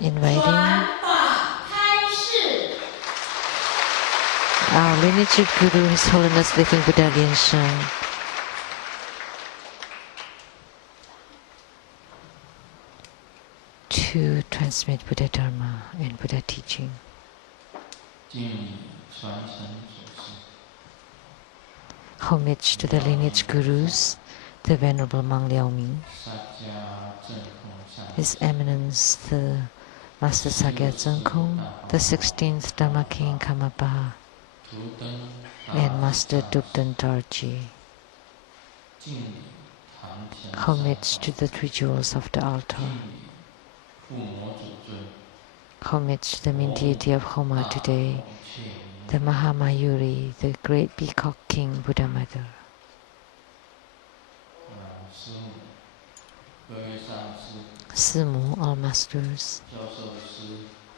inviting our lineage Guru, His Holiness Living Buddha Lian to transmit Buddha Dharma and Buddha teaching. Homage to the lineage Gurus, the Venerable Mang Liaoming, His Eminence the Master Sakya Tsang, the 16th Dharma King Karmapa, and Master Dukden Darji. Homage to the three jewels of the altar. Homage to the main deity of Homa today, the Mahamayuri, the great Peacock King Buddha Mother. Simu, all masters,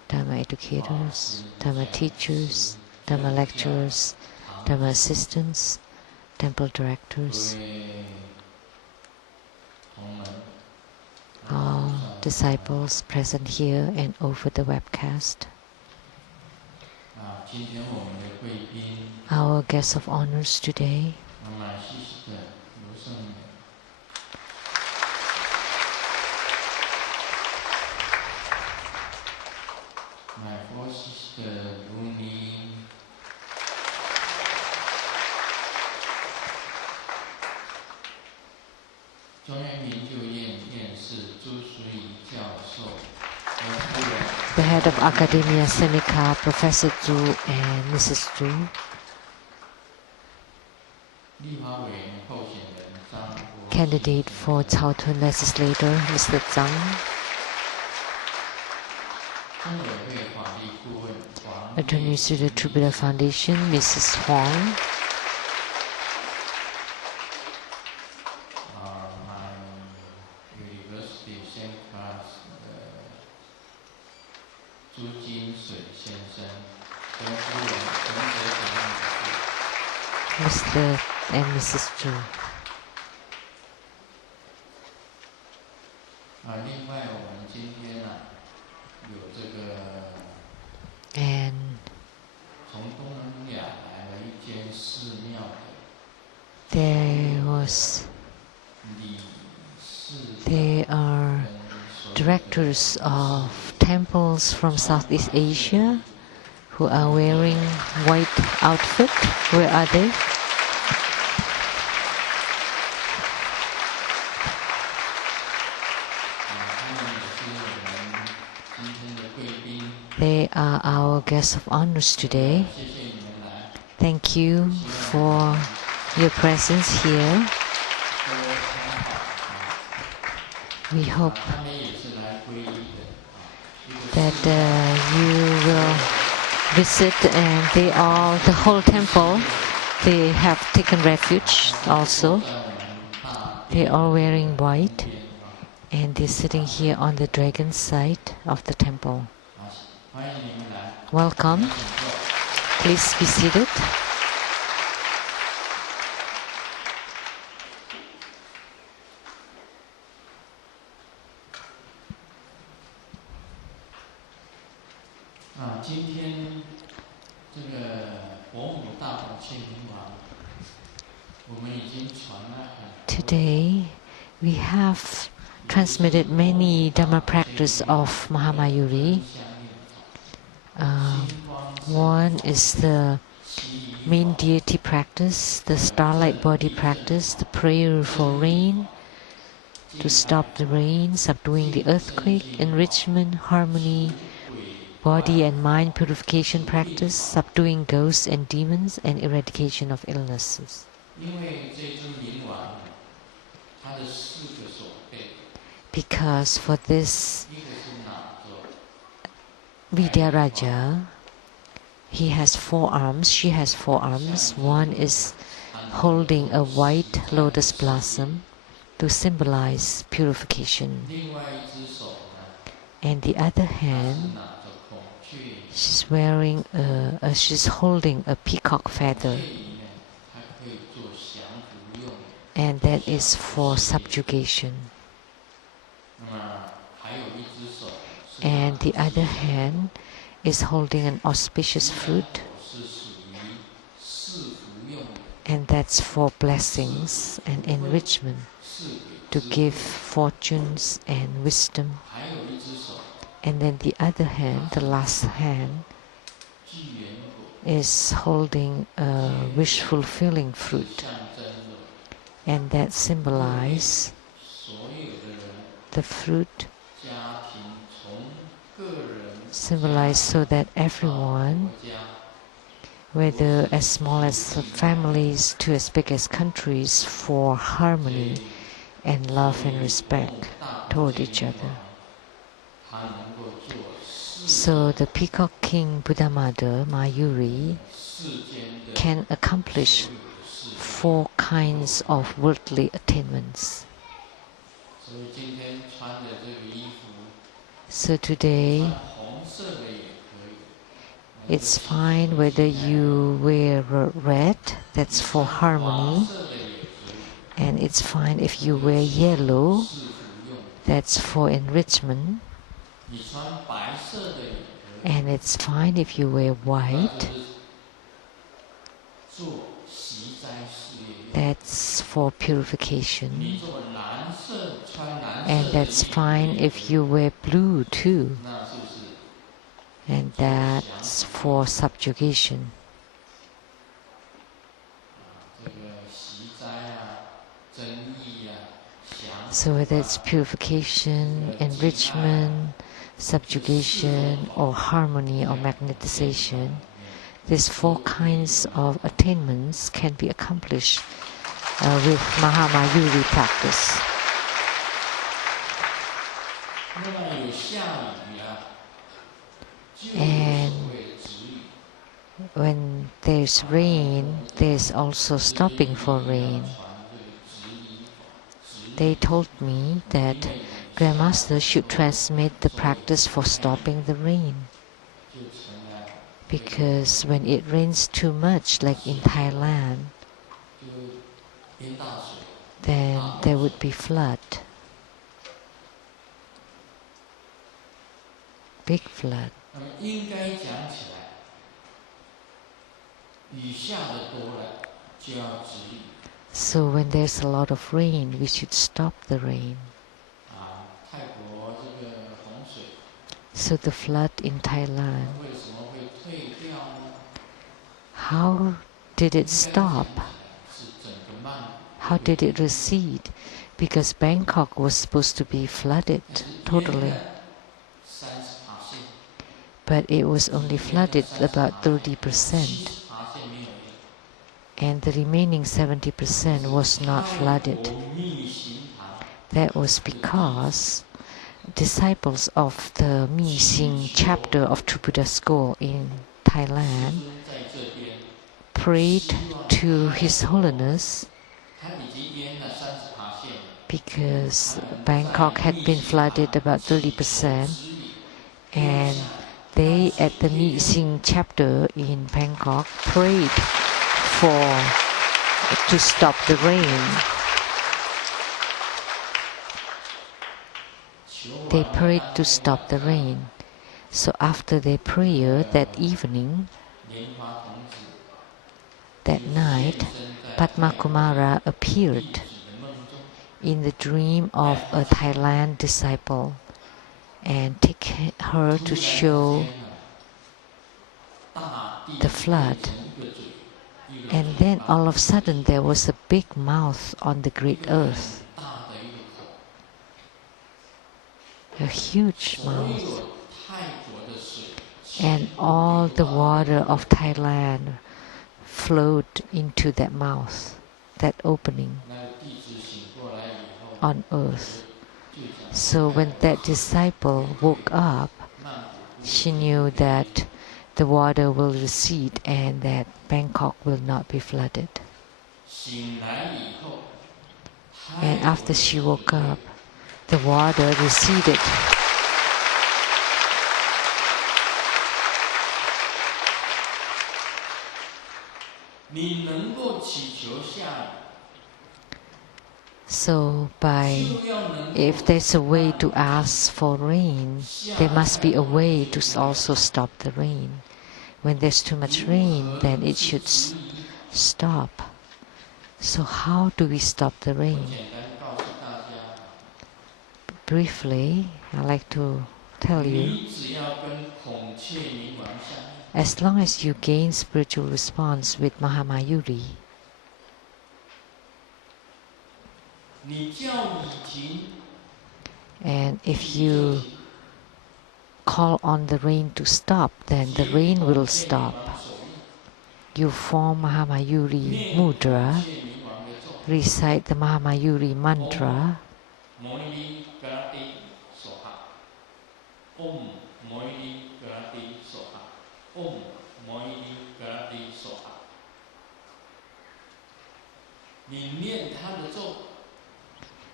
Dharma educators, Dharma teachers, Dharma lecturers, Dharma assistants, temple directors, all disciples present here and over the webcast, our guests of honors today, my four sister Luni, the head of Academia Sinica, Professor Zhu and Mrs. Zhu, candidate for Caotun legislator, Mr. Tsang, attorneys to the True Buddha Foundation, Mrs. Huang, Mr. and Mrs. Zhu. And there are directors of temples from Southeast Asia who are wearing white outfit. Where are they? They are our guests of honors today. Thank you for your presence here. We hope that you will visit, and the whole temple, they have taken refuge also. They are wearing white, and they're sitting here on the dragon side of the temple. Welcome. Please be seated. Today, we have transmitted many Dharma practice of Mahamayuri. One is the main deity practice, the starlight body practice, the prayer for rain, to stop the rain, subduing the earthquake, enrichment, harmony, body and mind purification practice, subduing ghosts and demons, and eradication of illnesses. Because for this Vidyaraja, he has 4 arms, she has 4 arms. One is holding a white lotus blossom to symbolize purification. And the other hand, she's wearing she's holding a peacock feather and that is for subjugation. And the other hand is holding an auspicious fruit, and that's for blessings and enrichment, to give fortunes and wisdom. And then the other hand, the last hand, is holding a wish-fulfilling fruit, and that symbolizes the fruit, symbolized so that everyone, whether as small as families to as big as countries, for harmony and love and respect toward each other. So the Peacock King Buddha Mother, Mayuri, can accomplish 4 kinds of worldly attainments. So today, it's fine whether you wear red, that's for harmony, and it's fine if you wear yellow, that's for enrichment, and it's fine if you wear white, that's for purification, and that's fine if you wear blue too, and that's for subjugation. So whether it's purification, enrichment, subjugation, or harmony or magnetization, these 4 kinds of attainments can be accomplished with Mahamayuri practice. And when there's rain, there's also stopping for rain. They told me that Grandmaster should transmit the practice for stopping the rain, because when it rains too much, like in Thailand, then there would be flood, big flood. So when there's a lot of rain, we should stop the rain. So the flood in Thailand, how did it stop? How did it recede? Because Bangkok was supposed to be flooded totally, but it was only flooded about 30%. And the remaining 70% was not flooded. That was because disciples of the Mixing chapter of True Buddha School in Thailand prayed to His Holiness, because Bangkok had been flooded about 30%, and they at the Mixing chapter in Bangkok prayed to stop the rain. They prayed to stop the rain. So after their prayer that evening, that night, Padma Kumara appeared in the dream of a Thailand disciple and took her to show the flood. And then all of a sudden there was a big mouth on the great earth, a huge mouth, and all the water of Thailand flowed into that mouth, that opening on earth. So when that disciple woke up, she knew that the water will recede and that Bangkok will not be flooded. And after she woke up, the water receded. So if there's a way to ask for rain, there must be a way to also stop the rain. When there's too much rain, then it should stop. So how do we stop the rain? Briefly, I'd like to tell you, as long as you gain spiritual response with Mahamayuri, and if you call on the rain to stop, then the rain will stop. You form Mahamayuri mudra, recite the Mahamayuri mantra,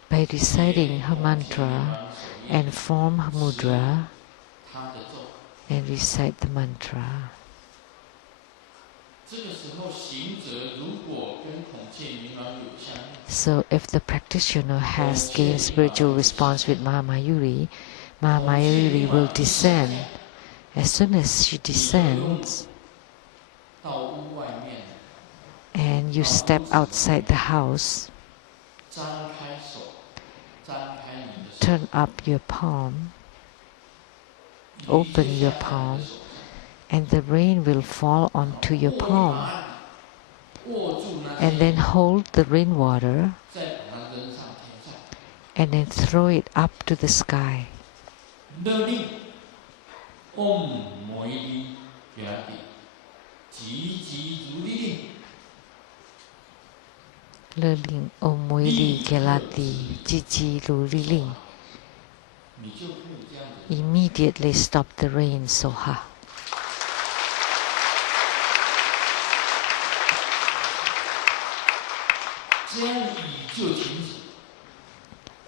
by reciting her mantra and form her mudra and recite the mantra. So if the practitioner has gained spiritual response with Mahamayuri, Mahamayuri will descend. As soon as she descends, and you step outside the house, turn up your palm, open your palm, and the rain will fall onto your palm. And then hold the rainwater and then throw it up to the sky. Learning Om Moili Gelati Jiji Luriling. Immediately stop the rain, Soha.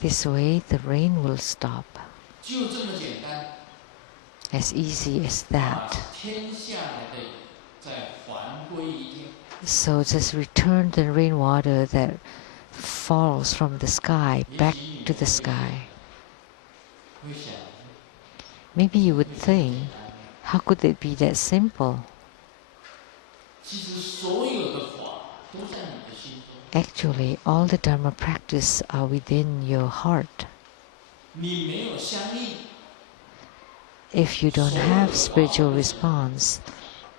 This way the rain will stop. As easy as that. So just return the rainwater that falls from the sky back to the sky. Maybe you would think, how could it be that simple? Actually, all the Dharma practice are within your heart. If you don't have spiritual response,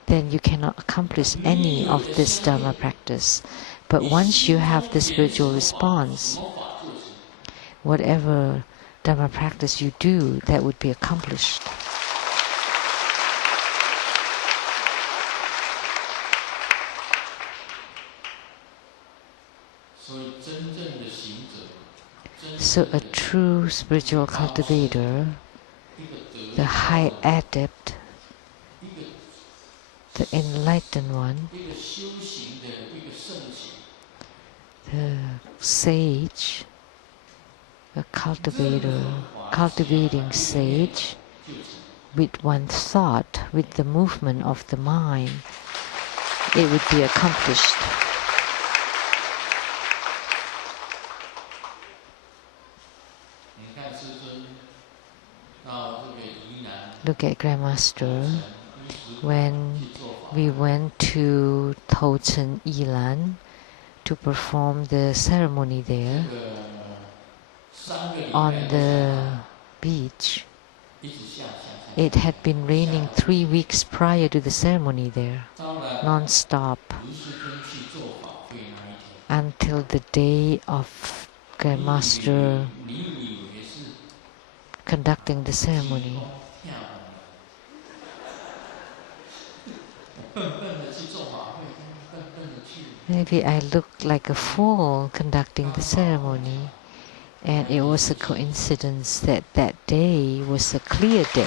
then you cannot accomplish any of this Dharma practice. But once you have the spiritual response, whatever Dharma practice you do, that would be accomplished. So a true spiritual cultivator, the high adept, the enlightened one, the sage, a cultivating sage, with one thought, with the movement of the mind, it would be accomplished. Look at Grandmaster. When we went to Tochen, Yilan, to perform the ceremony there, on the beach, it had been raining 3 weeks prior to the ceremony there, non-stop, until the day of Grandmaster conducting the ceremony. Maybe I looked like a fool conducting the ceremony, and it was a coincidence that that day was a clear day.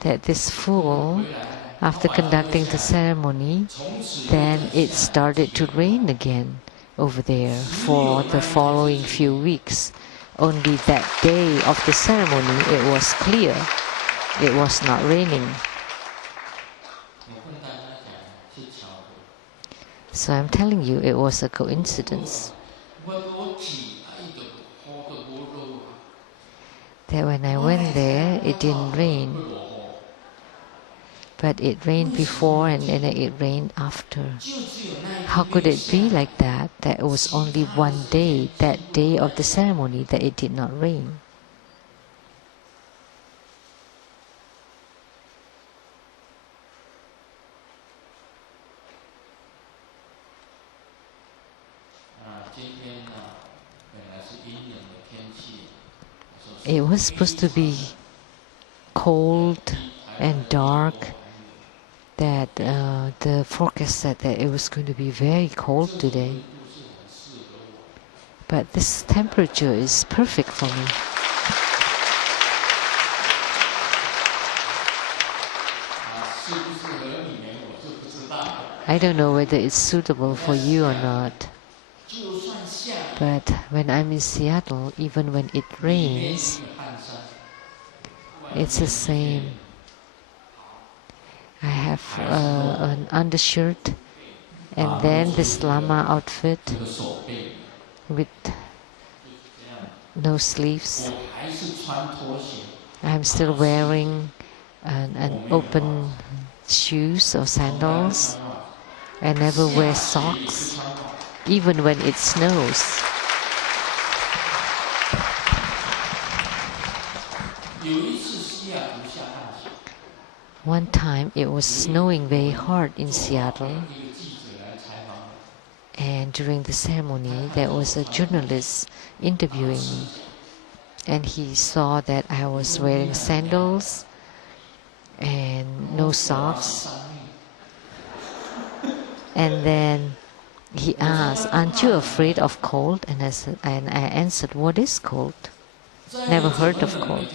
That this fool, after conducting the ceremony, then it started to rain again over there for the following few weeks. Only that day of the ceremony it was clear. It was not raining. So I'm telling you, it was a coincidence. That when I went there, it didn't rain. But it rained before and then it rained after. How could it be like that? That it was only one day, that day of the ceremony, that it did not rain. It was supposed to be cold and dark, that the forecast said that it was going to be very cold today. But this temperature is perfect for me. I don't know whether it's suitable for you or not. But when I'm in Seattle, even when it rains, it's the same. I have an undershirt and then this lama outfit with no sleeves. I'm still wearing an open shoes or sandals. I never wear socks, even when it snows. One time it was snowing very hard in Seattle, and during the ceremony there was a journalist interviewing me, and he saw that I was wearing sandals and no socks, and then he asked, "Aren't you afraid of cold?" And I answered, "What is cold? Never heard of cold."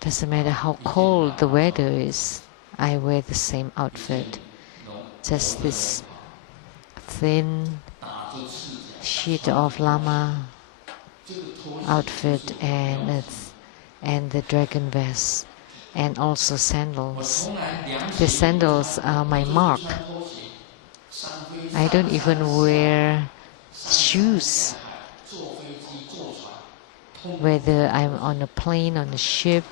Doesn't matter how cold the weather is, I wear the same outfit. Just this thin sheet of lama outfit and the dragon vest, and also sandals. The sandals are my mark. I don't even wear shoes. Whether I'm on a plane, on a ship,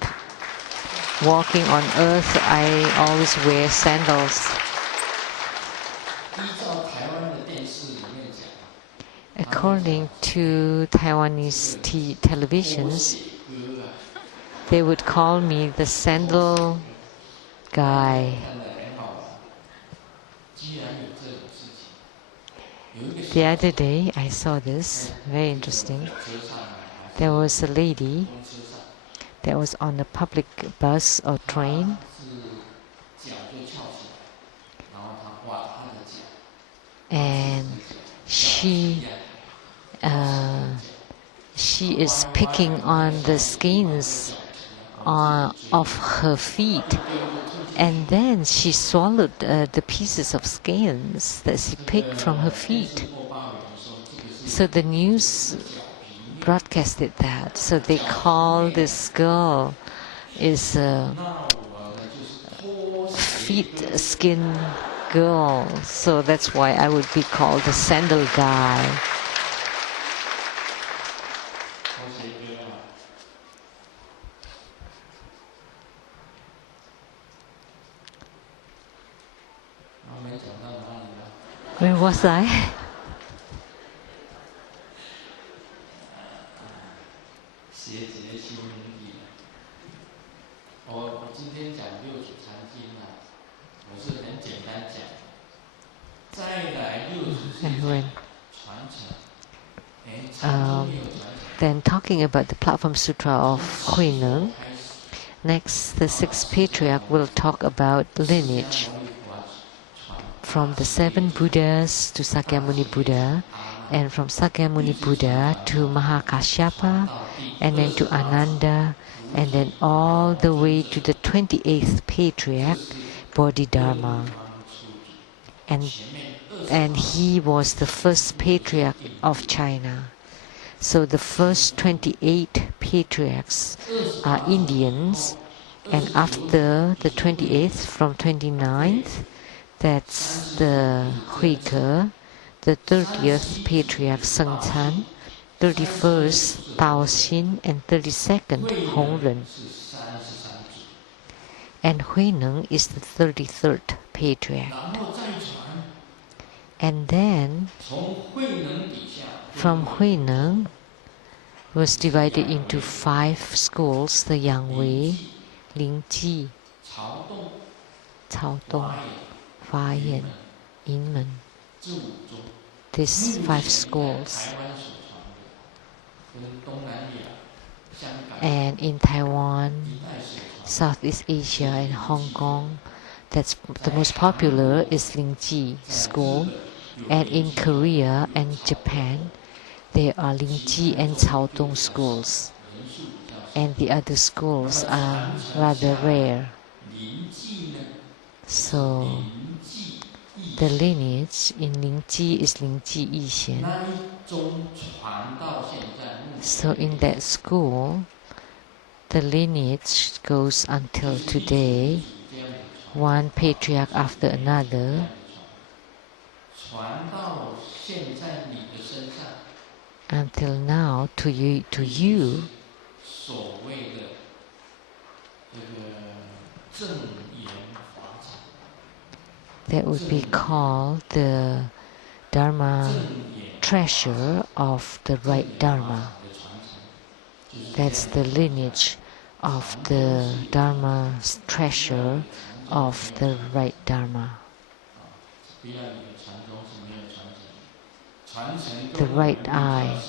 walking on earth, I always wear sandals. According to Taiwanese televisions, they would call me the sandal guy. The other day I saw this, very interesting. There was a lady that was on a public bus or train, and she is picking on the skins of her feet, and then she swallowed the pieces of skins that she picked from her feet. So the news broadcasted that. So they call this girl is a feet skin girl. So that's why I would be called the sandal guy. Where was I? Then talking about the Platform Sutra of Huineng. Next, the sixth patriarch will talk about lineage. From the 7 Buddhas to Sakyamuni Buddha, and from Sakyamuni Buddha to Mahakasyapa, and then to Ananda, and then all the way to the 28th patriarch, Bodhidharma. And he was the first patriarch of China. So the first 28 patriarchs are Indians, And after the 28th, from 29th, that's the Huike, the 30th Patriarch Sheng-yen, 31st Tao Xin, and 32nd Hongren. And Huineng is the 33rd Patriarch. And then, from Huineng, was divided into 5 schools: the Yangwei, Lingji, Caodong, Huayan, Yinmen. These 5 schools. And in Taiwan, Southeast Asia, and Hong Kong, that's the most popular is Lingji school. And in Korea and Japan, there are Lingji and Caodong schools. And the other schools are rather rare. So, the lineage in Lingji is Lingji Yixian. So in that school, the lineage goes until today, one patriarch after another, until now to you. That would be called the Dharma treasure of the right Dharma. That's the lineage of the Dharma treasure of the right Dharma. The right eye.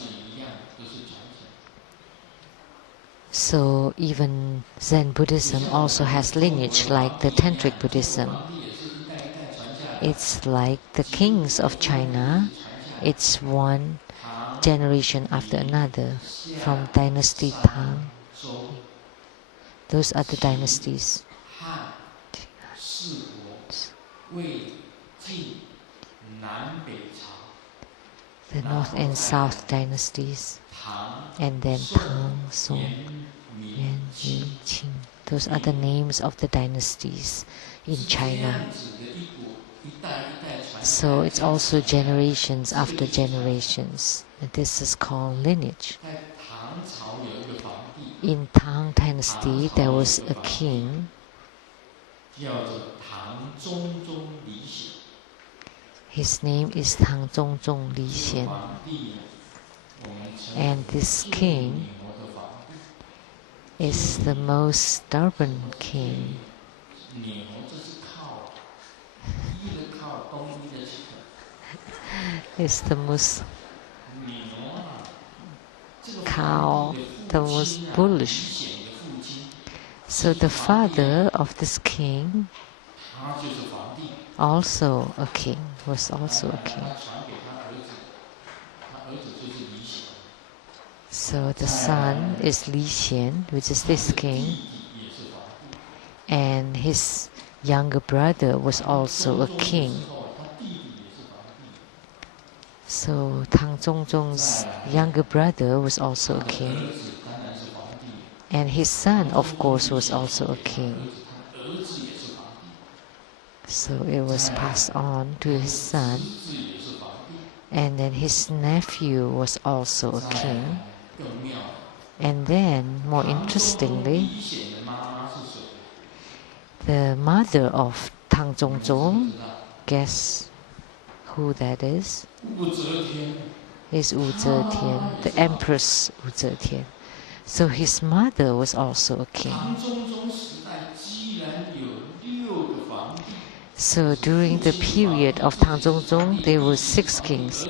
So even Zen Buddhism also has lineage like the Tantric Buddhism. It's like the kings of China. It's one generation after another from dynasty Tang. Those are the dynasties. The North and South dynasties. And then Tang, Song, Yuan, Yu, Qing. Those are the names of the dynasties in China. So it's also generations after generations. And this is called lineage. In Tang dynasty, there was a king. His name is Tang Zhongzhong Li Xian. And this king is the most stubborn king. Is the most the most bullish. So the father of this king also a king, was also a king. So the son is Li Xian, which is this king, and his younger brother was also a king. So Tang Zhongzhong's younger brother was also a king, and his son, of course, was also a king. So it was passed on to his son, and then his nephew was also a king. And then, more interestingly, the mother of Tang Zhongzhong, guess who that is? Is Wu Zetian, the Empress Wu Zetian. So his mother was also a king. So during the period of Tang Zhongzhong, there were 6 kings: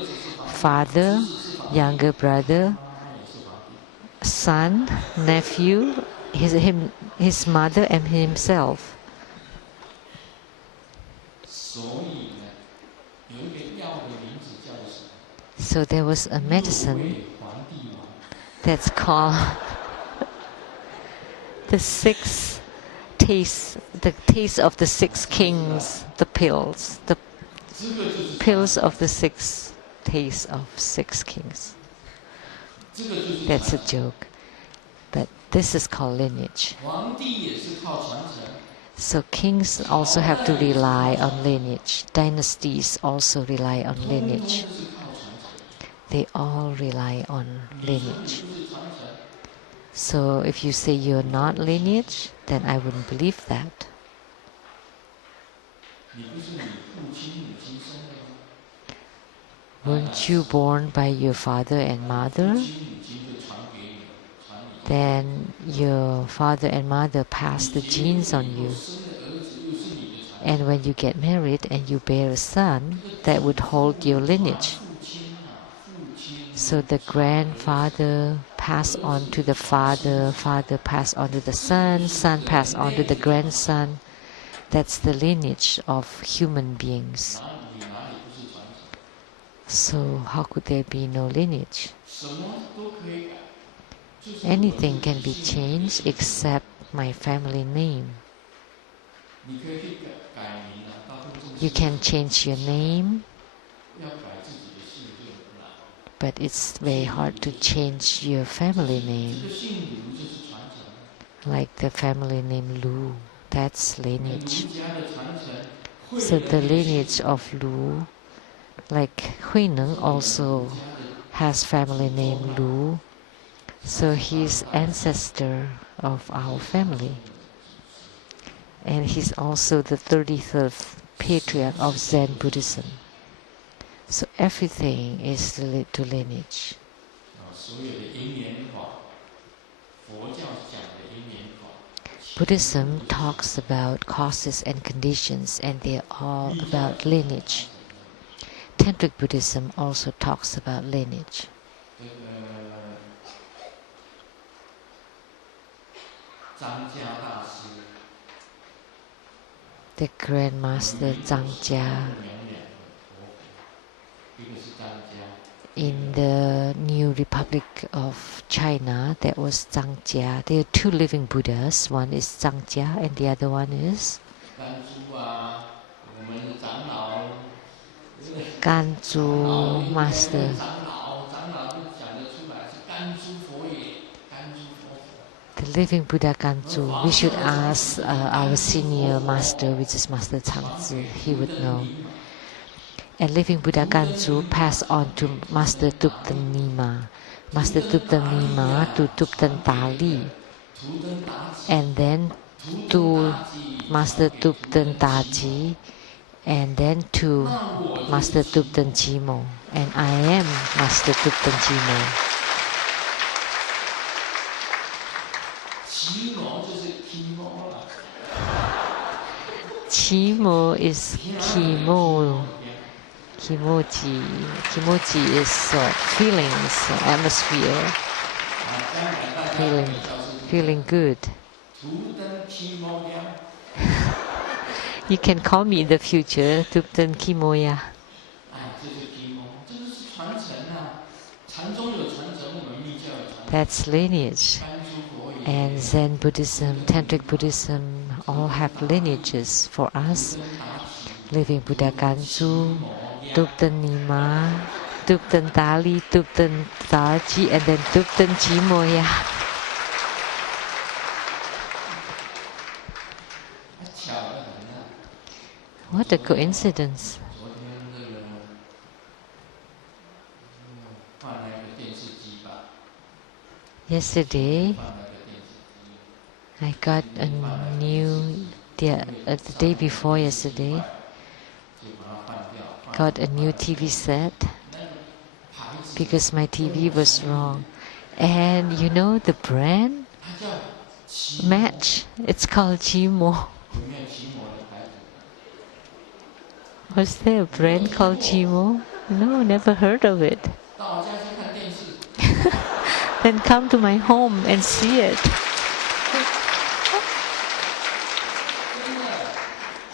father, younger brother, son, nephew, his mother, and himself. So there was a medicine that's called the taste of the 6 kings, the pills of the 6 tastes of 6 kings. That's a joke, but this is called lineage. So kings also have to rely on lineage. Dynasties also rely on lineage. They all rely on lineage. So if you say you're not lineage, then I wouldn't believe that. Weren't you born by your father and mother? Then your father and mother pass the genes on you. And when you get married and you bear a son, that would hold your lineage. So the grandfather pass on to the father, father pass on to the son, son pass on to the grandson. That's the lineage of human beings. So how could there be no lineage? Anything can be changed except my family name. You can change your name, but it's very hard to change your family name. Like the family name Lu, that's lineage. So the lineage of Lu, like Hui Neng also has family name Lu, so he's ancestor of our family. And he's also the 33rd Patriarch of Zen Buddhism. So everything is related to lineage. Buddhism talks about causes and conditions, and they're all about lineage. Tantric Buddhism also talks about lineage. The Grandmaster Tsang in the New Republic of China, that was Tsang. There are two living Buddhas. One is Tsang and the other one is Ganzhu Master. The living Buddha Ganzhu. We should ask our senior master, which is Master Tsang. He would know. And living Buddha Ganzhu passed on to Master Tupten Nima. Master Tupten Nima to Tupten Tali. And then to Master Tupten Taji. And then to Master Tupten Jimo. And I am Master Tupten Jimo. Jimo is chemo. Kimoji. Kimoji is feelings, atmosphere. Feeling good. You can call me in the future, Tupten Kimoya. That's lineage. And Zen Buddhism, Tantric Buddhism all have lineages for us. Living Buddha Ganzhu, Tupten Nima, Tupten Tali, Tupten Taji, and then Tupten Jimoya. What a coincidence. Yesterday, I got a new, the day before yesterday, got a new TV set because my TV was wrong. And you know the brand? Match. It's called Jimo. Was there a brand called Jimo? No, never heard of it. Then come to my home and see it.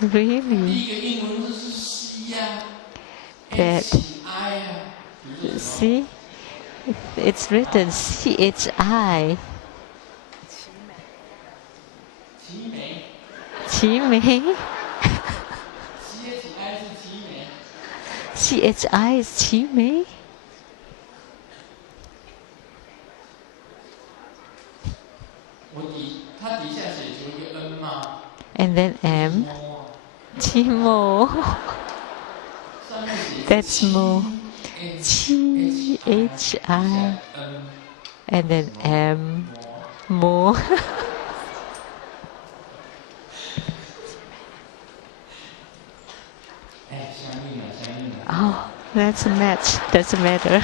Really? That, see? It's written CHI. Qimei? CHI is Qimei? And then M. Chimo. That's mo. Chi, H-I. And then M. Mo. Oh, that's a match. Doesn't matter.